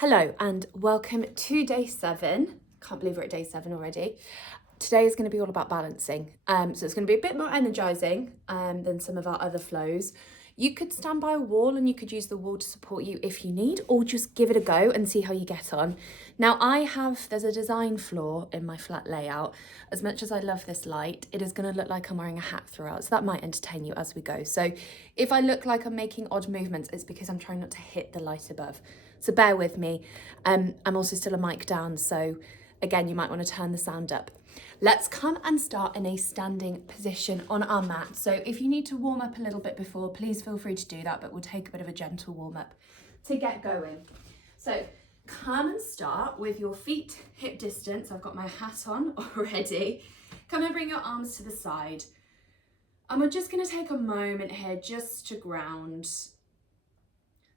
Hello and welcome to day 7. Can't believe we're at day 7 already. Today is going to be all about balancing. So it's going to be a bit more energizing than some of our other flows. You could stand by a wall and you could use the wall to support you if you need, or just give it a go and see how you get on. Now there's a design flaw in my flat layout. As much as I love this light, it is going to look like I'm wearing a hat throughout. So that might entertain you as we go. So if I look like I'm making odd movements, it's because I'm trying not to hit the light above. So bear with me. I'm also still a mic down. So again, you might want to turn the sound up. Let's come and start in a standing position on our mat. So if you need to warm up a little bit before, please feel free to do that, but we'll take a bit of a gentle warm up to get going. So come and start with your feet hip distance. I've got my hat on already. Come and bring your arms to the side. And we're just going to take a moment here just to ground.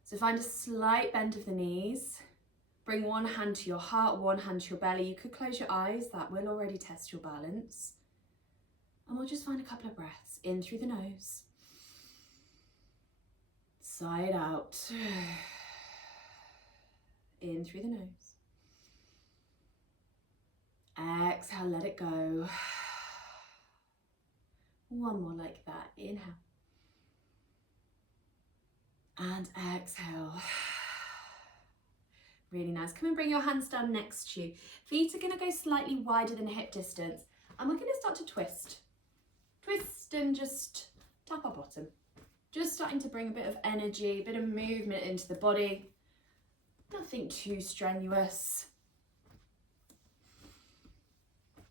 So find a slight bend of the knees. Bring one hand to your heart, one hand to your belly. You could close your eyes, that will already test your balance. And we'll just find a couple of breaths in through the nose. Side out. In through the nose. Exhale, let it go. One more like that. Inhale. And exhale. Really nice. Come and bring your hands down next to you. Feet are going to go slightly wider than hip distance. And we're going to start to twist. Twist and just tap our bottom. Just starting to bring a bit of energy, a bit of movement into the body. Nothing too strenuous.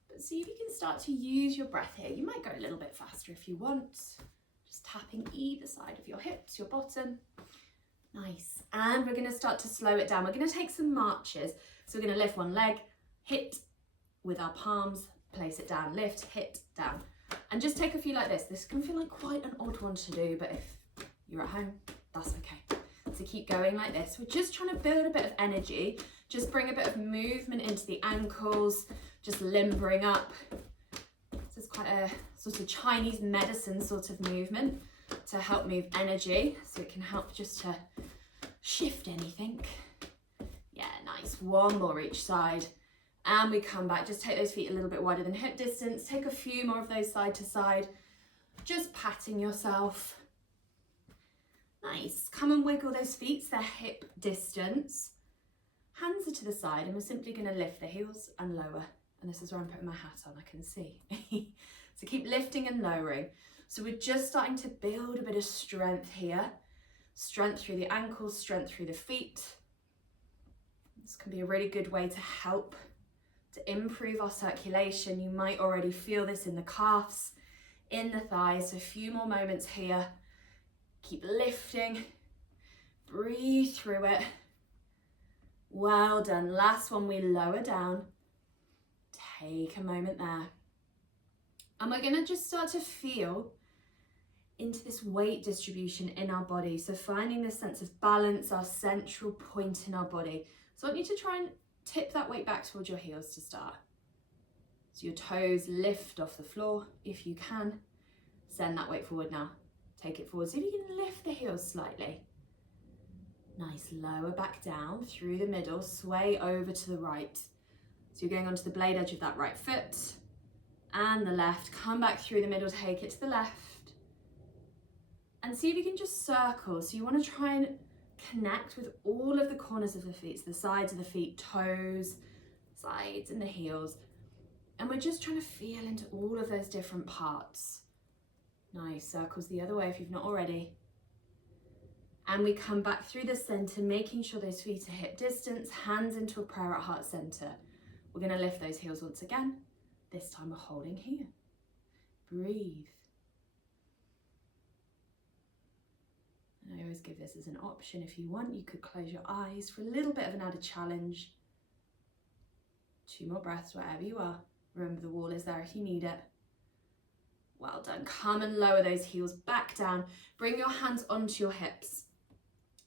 But see if you can start to use your breath here. You might go a little bit faster if you want. Just tapping either side of your hips, your bottom. Nice. And we're going to start to slow it down. We're going to take some marches. So we're going to lift one leg, hit with our palms, place it down, lift, hit, down. And just take a few like this. This can feel like quite an odd one to do, but if you're at home, that's okay. So keep going like this. We're just trying to build a bit of energy. Just bring a bit of movement into the ankles, just limbering up. This is quite a sort of Chinese medicine sort of movement to help move energy, so it can help just to shift anything. Yeah, nice. One more each side. And we come back. Just take those feet a little bit wider than hip distance. Take a few more of those side to side. Just patting yourself. Nice. Come and wiggle those feet so they're hip distance. Hands are to the side, and we're simply going to lift the heels and lower. And this is where I'm putting my hat on, I can see. So keep lifting and lowering. So we're just starting to build a bit of strength here. Strength through the ankles, strength through the feet. This can be a really good way to help to improve our circulation. You might already feel this in the calves, in the thighs. So a few more moments here. Keep lifting. Breathe through it. Well done. Last one, we lower down. Take a moment there. And we're going to just start to feel into this weight distribution in our body. So finding this sense of balance, our central point in our body. So I want you to try and tip that weight back towards your heels to start. So your toes lift off the floor if you can. Send that weight forward now. Take it forward. So if you can lift the heels slightly. Nice, lower back down through the middle, sway over to the right. So you're going onto the blade edge of that right foot and the left. Come back through the middle, take it to the left. And see if you can just circle. So you want to try and connect with all of the corners of the feet, so the sides of the feet, toes, sides and the heels. And we're just trying to feel into all of those different parts. Nice, circles the other way if you've not already. And we come back through the center, making sure those feet are hip distance, hands into a prayer at heart center. We're going to lift those heels once again. This time we're holding here. Breathe. I always give this as an option. If you want, you could close your eyes for a little bit of an added challenge. 2 more breaths wherever you are. Remember, the wall is there if you need it. Well done. Come and lower those heels back down. Bring your hands onto your hips.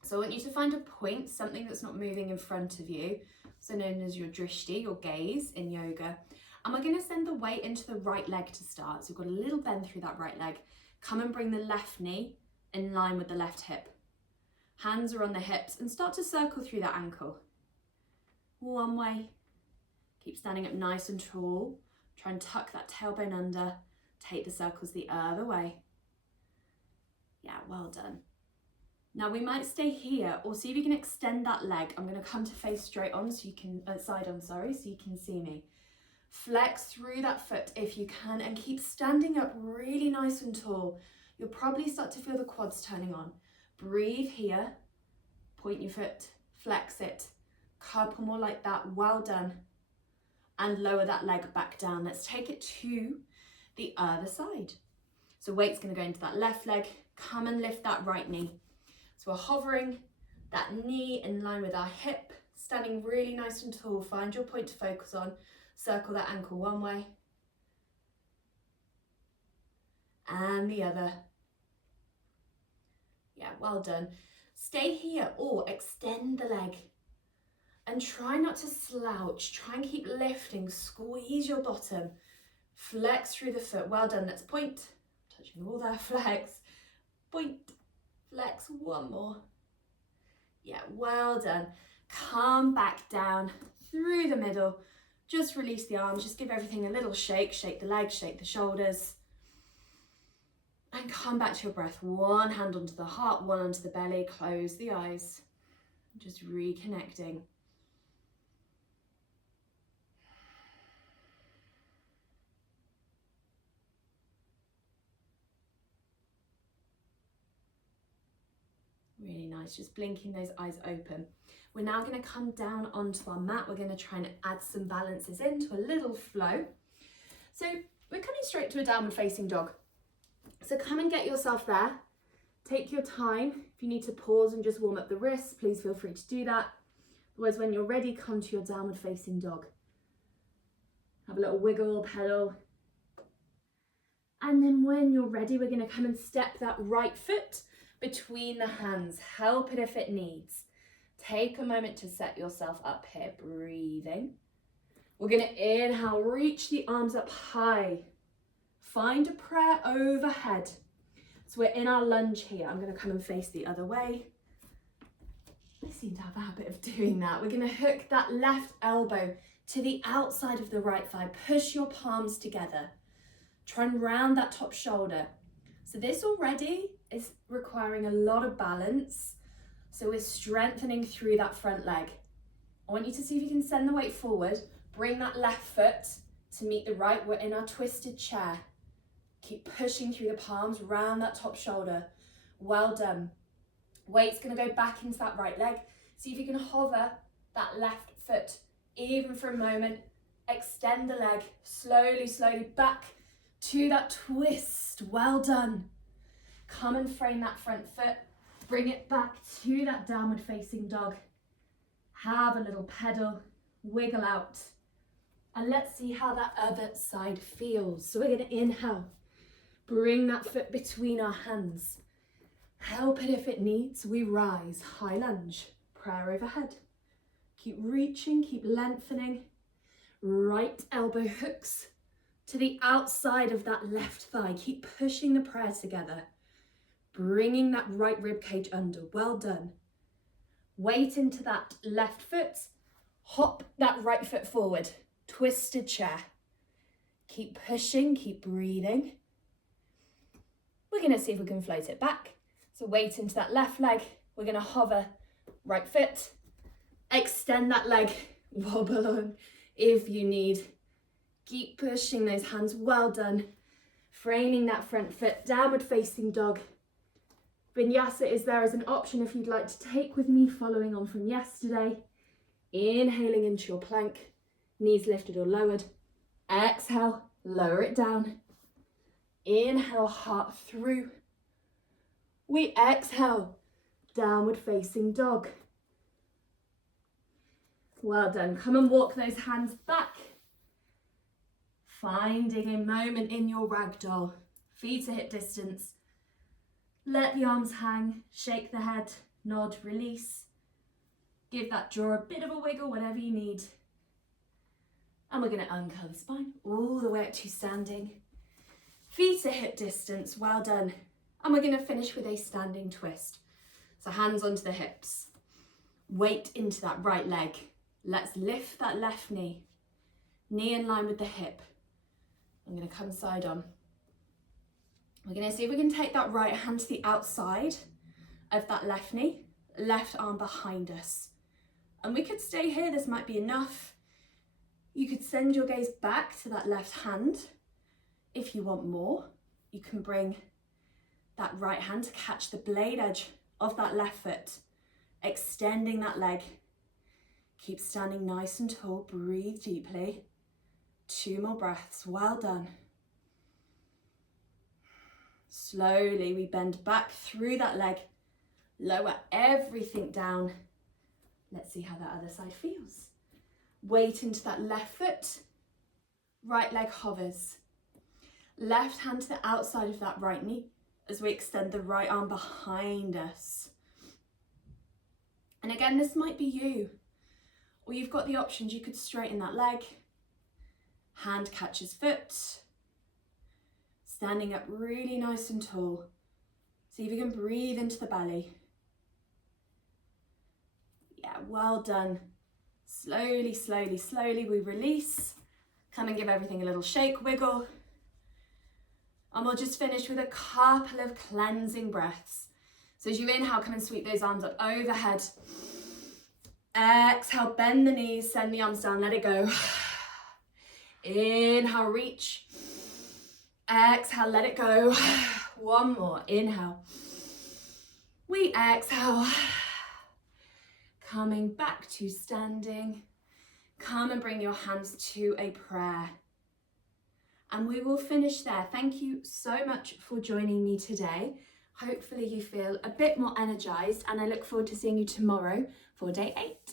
So I want you to find a point, something that's not moving in front of you, so known as your drishti, your gaze in yoga. And we're going to send the weight into the right leg to start. So we've got a little bend through that right leg. Come and bring the left knee in line with the left hip. Hands are on the hips and start to circle through that ankle. one way. Keep standing up nice and tall. Try and tuck that tailbone under. Take the circles the other way. Yeah, well done. Now we might stay here or see if you can extend that leg. I'm going to come to face straight on so you can, side on, sorry, so you can see me. Flex through that foot if you can and keep standing up really nice and tall. You'll probably start to feel the quads turning on. Breathe here, point your foot, flex it, couple more like that, well done. And lower that leg back down. Let's take it to the other side. So weight's going to go into that left leg, come and lift that right knee. So we're hovering that knee in line with our hip, standing really nice and tall. Find your point to focus on. Circle that ankle one way and the other. Yeah, well done. Stay here or extend the leg and try not to slouch. Try and keep lifting. Squeeze your bottom. Flex through the foot. Well done. Let's point. Touching the wall there. Flex. Point. Flex. One more. Yeah, well done. Come back down through the middle. Just release the arms, just give everything a little shake. Shake the legs, shake the shoulders. And come back to your breath. One hand onto the heart, one onto the belly. Close the eyes. Just reconnecting. Really nice, just blinking those eyes open. We're now going to come down onto our mat. We're going to try and add some balances into a little flow. So we're coming straight to a downward facing dog. So come and get yourself there. Take your time. If you need to pause and just warm up the wrists, please feel free to do that. Otherwise, when you're ready, come to your downward facing dog. Have a little wiggle, pedal. And then when you're ready, we're going to come and step that right foot between the hands. Help it if it needs. Take a moment to set yourself up here, breathing. We're going to inhale, reach the arms up high. Find a prayer overhead. So we're in our lunge here. I'm going to come and face the other way. I seem to have a habit of doing that. We're going to hook that left elbow to the outside of the right thigh. Push your palms together. Try and round that top shoulder. So this already is requiring a lot of balance. So we're strengthening through that front leg. I want you to see if you can send the weight forward. Bring that left foot to meet the right. We're in our twisted chair. Keep pushing through the palms, round that top shoulder. Well done. Weight's going to go back into that right leg. See if you can hover that left foot even for a moment. Extend the leg slowly, slowly back to that twist. Well done. Come and frame that front foot. Bring it back to that downward facing dog. Have a little pedal, wiggle out. And let's see how that other side feels. So we're going to inhale. Bring that foot between our hands. Help it if it needs. We rise, high lunge, prayer overhead. Keep reaching, keep lengthening. Right elbow hooks to the outside of that left thigh. Keep pushing the prayer together. Bringing that right rib cage under. Well done. Weight into that left foot. Hop that right foot forward. Twisted chair. Keep pushing, keep breathing. We're going to see if we can float it back. So weight into that left leg. We're going to hover right foot. Extend that leg. Wobble on if you need. Keep pushing those hands. Well done. Framing that front foot. Downward facing dog. Vinyasa is there as an option if you'd like to take with me, following on from yesterday. Inhaling into your plank, knees lifted or lowered. Exhale, lower it down. Inhale, heart through. We exhale, downward facing dog. Well done. Come and walk those hands back. Finding a moment in your ragdoll. Feet to hip distance. Let the arms hang, shake the head, nod, release. Give that jaw a bit of a wiggle, whatever you need. And we're going to uncurl the spine all the way up to standing. Feet to hip distance, well done. And we're going to finish with a standing twist. So hands onto the hips. Weight into that right leg. Let's lift that left knee. Knee in line with the hip. I'm going to come side on. We're going to see if we can take that right hand to the outside of that left knee, left arm behind us. And we could stay here, this might be enough. You could send your gaze back to that left hand. If you want more, you can bring that right hand to catch the blade edge of that left foot, extending that leg. Keep standing nice and tall, breathe deeply. 2 more breaths, well done. Slowly we bend back through that leg, lower everything down. Let's see how that other side feels. Weight into that left foot, right leg hovers. Left hand to the outside of that right knee as we extend the right arm behind us. And again, this might be you, or you've got the options. You could straighten that leg, hand catches foot, standing up really nice and tall. See if you can breathe into the belly. Yeah, well done. Slowly, slowly, slowly we release. Come and give everything a little shake, wiggle. And we'll just finish with a couple of cleansing breaths. So as you inhale, come and sweep those arms up overhead. Exhale, bend the knees, send the arms down, let it go. Inhale, reach. Exhale, let it go. One more, inhale. We exhale. Coming back to standing. Come and bring your hands to a prayer. And we will finish there. Thank you so much for joining me today. Hopefully you feel a bit more energized, and I look forward to seeing you tomorrow for day 8.